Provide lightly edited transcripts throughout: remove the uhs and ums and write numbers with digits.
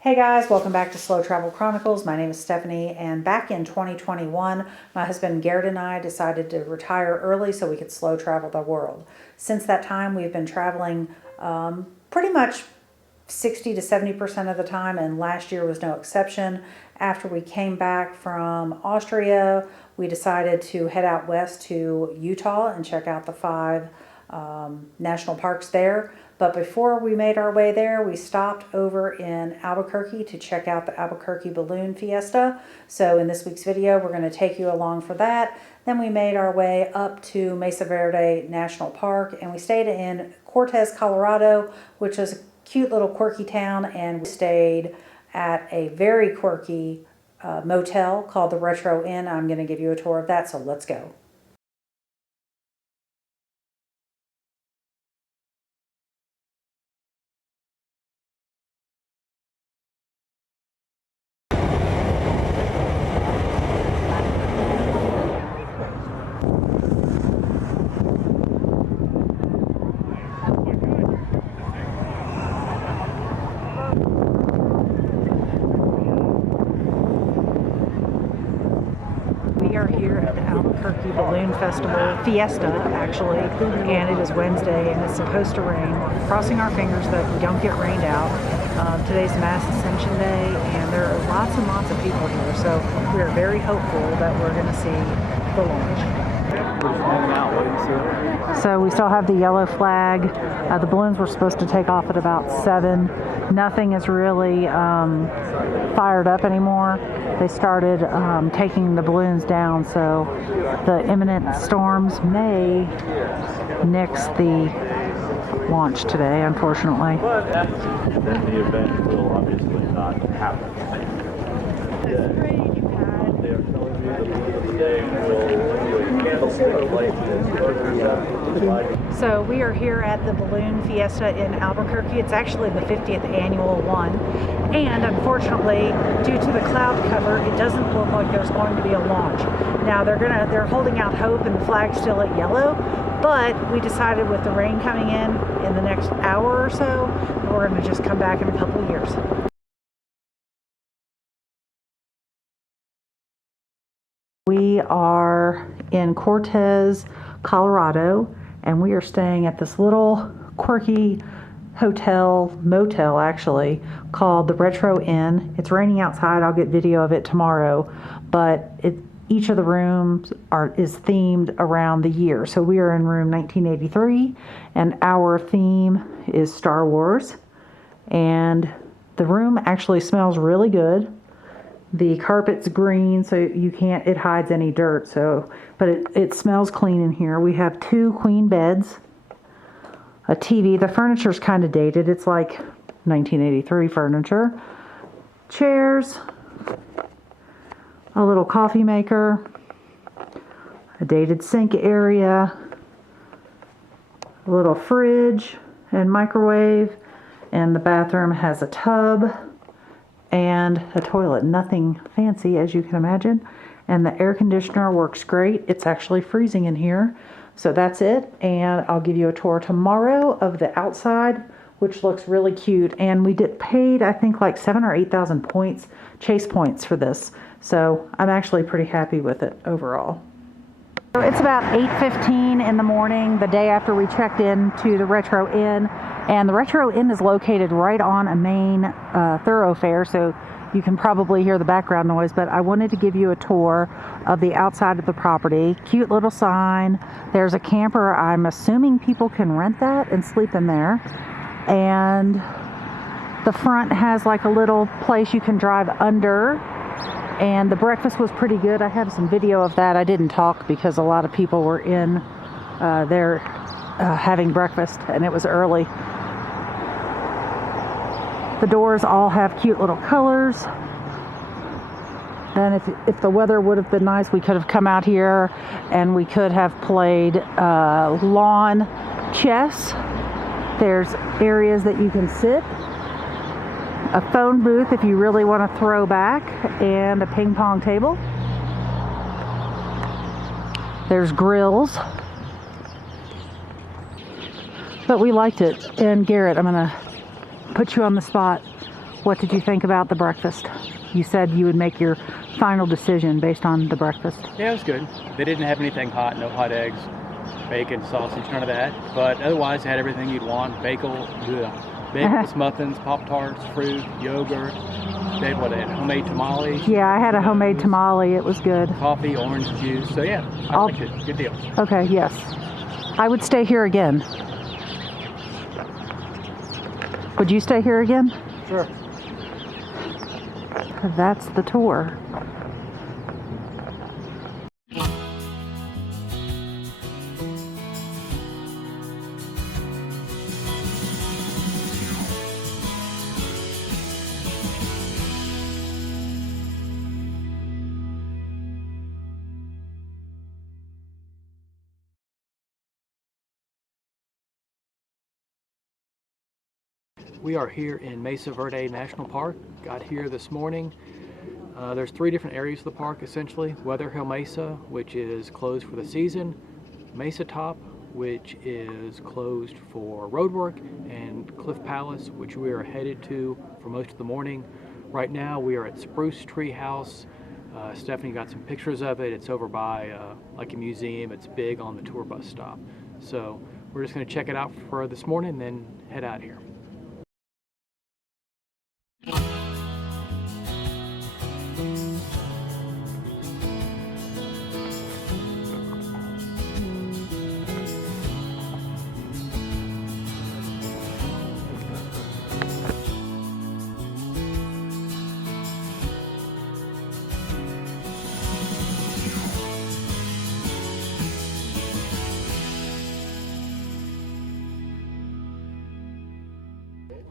Hey guys, welcome back to Slow Travel Chronicles. My name is Stephanie, and back in 2021, my husband Garrett and I decided to retire early so we could slow travel the world. Since that time, we've been traveling pretty much 60 to 70% of the time, and last year was no exception. After we came back from Austria, we decided to head out west to Utah and check out the 5 national parks there. But before we made our way there, we stopped over in Albuquerque to check out the Albuquerque Balloon Fiesta. So in this week's video, we're going to take you along for that. Then we made our way up to Mesa Verde National Park, and we stayed in Cortez, Colorado, which is a cute little quirky town, and we stayed at a very quirky motel called the Retro Inn. I'm going to give you a tour of that, so let's go. We are here at the Albuquerque Balloon Fiesta, actually, and it is Wednesday, and it's supposed to rain. We're crossing our fingers that we don't get rained out. Today's Mass Ascension Day, and there are lots and lots of people here, so we are very hopeful that we're going to see the launch. So we still have the yellow flag. The balloons were supposed to take off at about 7. Nothing is really fired up anymore. They started taking the balloons down, so the imminent storms may nix the launch today, unfortunately. Then the event will obviously not happen. That's great. They are telling me that they will cancel the flight. So we are here at the Balloon Fiesta in Albuquerque. It's actually the 50th annual one, and unfortunately, due to the cloud cover, it doesn't look like there's going to be a launch. Now they're holding out hope, and the flag's still at yellow. But we decided with the rain coming in the next hour or so, we're going to just come back in a couple of years. We are in Cortez, Colorado, and we are staying at this little quirky motel actually, called the Retro Inn. It's raining outside. I'll get video of it tomorrow, but each of the rooms is themed around the year. So we are in room 1983, and our theme is Star Wars. And the room actually smells really good. The carpet's green, so it hides any dirt. But it smells clean in here. We have 2 queen beds, a TV. The furniture's kind of dated. It's like 1983 furniture. Chairs, a little coffee maker, a dated sink area, a little fridge and microwave, and the bathroom has a tub and a toilet. Nothing fancy, as you can imagine. And the air conditioner works great. It's actually freezing in here. So that's it, and I'll give you a tour tomorrow of the outside, which looks really cute. And we paid, I think, like 7,000 or 8,000 points, chase points for this. So I'm actually pretty happy with it overall. So it's about 8:15 in the morning, the day after we checked in to the Retro Inn. And the Retro Inn is located right on a main thoroughfare, so you can probably hear the background noise, but I wanted to give you a tour of the outside of the property. Cute little sign. There's a camper. I'm assuming people can rent that and sleep in there. And the front has like a little place you can drive under. And the breakfast was pretty good. I have some video of that. I didn't talk because a lot of people were in there having breakfast, and it was early. The doors all have cute little colors. And if the weather would have been nice, we could have come out here and we could have played lawn chess. There's areas that you can sit, a phone booth if you really want to throw back, and a ping pong table. There's grills. But we liked it. And Garrett, I'm going to put you on the spot. What did you think about the breakfast? You said you would make your final decision based on the breakfast. Yeah, it was good. They didn't have anything hot, no hot eggs, bacon, sausage, none of that. But otherwise, they had everything you'd want. Bagels, muffins, Pop-Tarts, fruit, yogurt. They had homemade tamales. Yeah, I had a homemade tamale. It was good. Coffee, orange juice. So yeah, I liked it. Good deal. Okay, yes. I would stay here again. Would you stay here again? Sure. That's the tour. We are here in Mesa Verde National Park. Got here this morning. There's 3 different areas of the park essentially. Weather Hill Mesa, which is closed for the season. Mesa Top, which is closed for roadwork, and Cliff Palace, which we are headed to for most of the morning. Right now we are at Spruce Tree House. Stephanie got some pictures of it. It's over by like a museum. It's big on the tour bus stop. So we're just going to check it out for this morning and then head out here.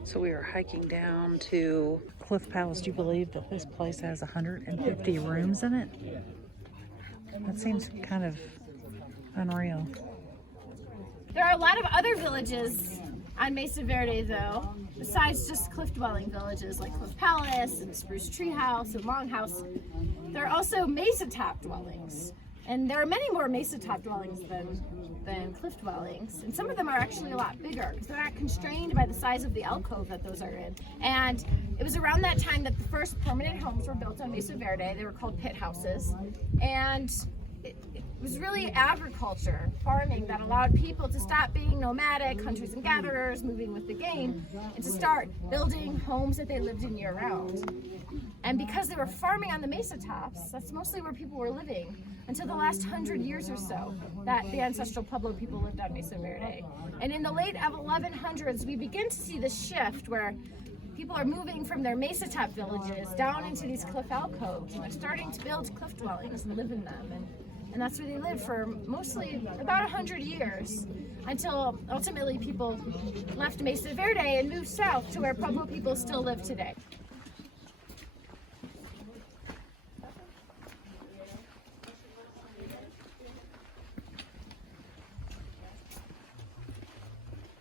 So we are hiking down to Cliff Palace. Do you believe that this place has 150 rooms in it? That seems kind of unreal. There are a lot of other villages on Mesa Verde though, besides just cliff dwelling villages like Cliff Palace and Spruce Tree House and Longhouse. There are also mesa top dwellings. And there are many more mesa top dwellings than cliff dwellings. And some of them are actually a lot bigger because they're not constrained by the size of the alcove that those are in. And it was around that time that the first permanent homes were built on Mesa Verde. They were called pit houses. And it was really agriculture, farming, that allowed people to stop being nomadic, hunters and gatherers, moving with the game, and to start building homes that they lived in year round. And because they were farming on the mesa tops, that's mostly where people were living until the last 100 years or so that the ancestral Pueblo people lived on Mesa Verde. And in the late 1100s, we begin to see this shift where people are moving from their mesa top villages down into these cliff alcoves, and they're starting to build cliff dwellings and live in them. And that's where they lived for mostly about 100 years until ultimately people left Mesa Verde and moved south to where Pueblo people still live today.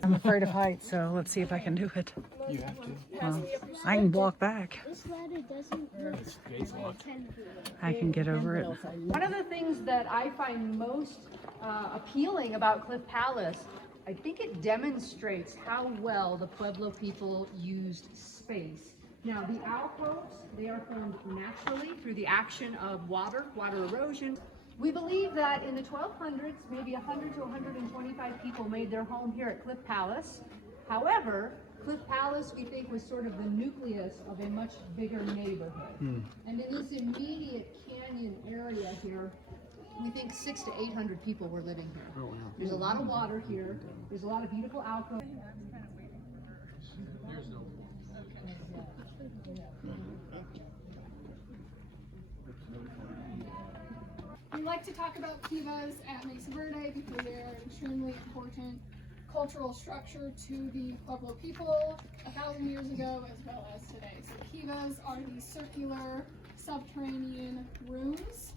I'm afraid of heights, so let's see if I can do it. You have to. Well, I can walk back. This ladder doesn't work. I can get over it. One of the things that I find most appealing about Cliff Palace, I think it demonstrates how well the Pueblo people used space. Now, the alcoves, they are formed naturally through the action of water erosion. We believe that in the 1200s, maybe 100 to 125 people made their home here at Cliff Palace. However, Cliff Palace, we think, was sort of the nucleus of a much bigger neighborhood. And in this immediate canyon area here, we think 600 to 800 people were living here. Oh, wow. There's a lot of water here. There's a lot of beautiful alcoves. We like to talk about kivas at Mesa Verde because they are an extremely important cultural structure to the Pueblo people 1,000 years ago as well as today. So kivas are these circular subterranean rooms.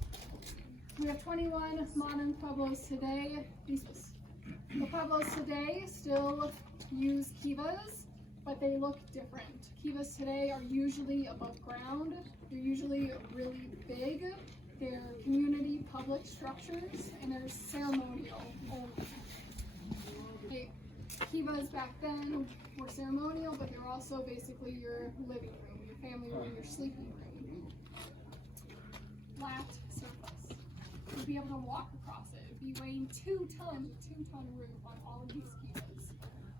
We have 21 modern Pueblos today. The Pueblos today still use kivas, but they look different. Kivas today are usually above ground. They're usually really big. They're community public structures, and they're ceremonial only. Kivas back then were ceremonial, but they're also basically your living room, your family room, your sleeping room. Flat surface. You'd be able to walk across it. It'd be weighing 2-ton roof on all of these kivas.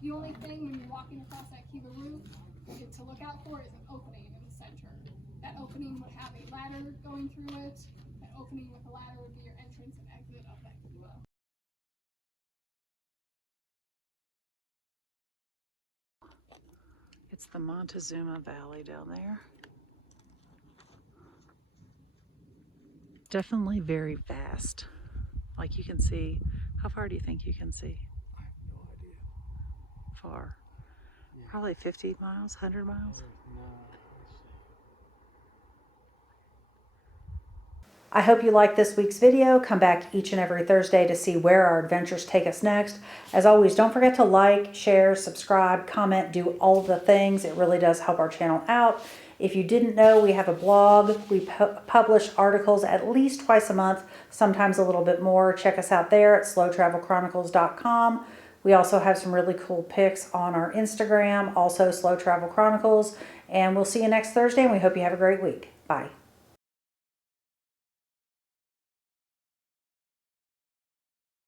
The only thing when you're walking across that kiva roof to look out for is an opening in the center. That opening would have a ladder going through it. That opening with the ladder would be your entrance and exit of that kiva. It's the Montezuma Valley down there. Definitely very vast. Like you can see, how far do you think you can see? I have no idea. Far. Yeah. Probably 50 miles, 100 miles. No, let's see. I hope you liked this week's video. Come back each and every Thursday to see where our adventures take us next. As always, don't forget to like, share, subscribe, comment, do all the things. It really does help our channel out. If you didn't know, we have a blog. We publish articles at least twice a month, sometimes a little bit more. Check us out there at slowtravelchronicles.com. We also have some really cool pics on our Instagram, also Slow Travel Chronicles. And we'll see you next Thursday, and we hope you have a great week. Bye.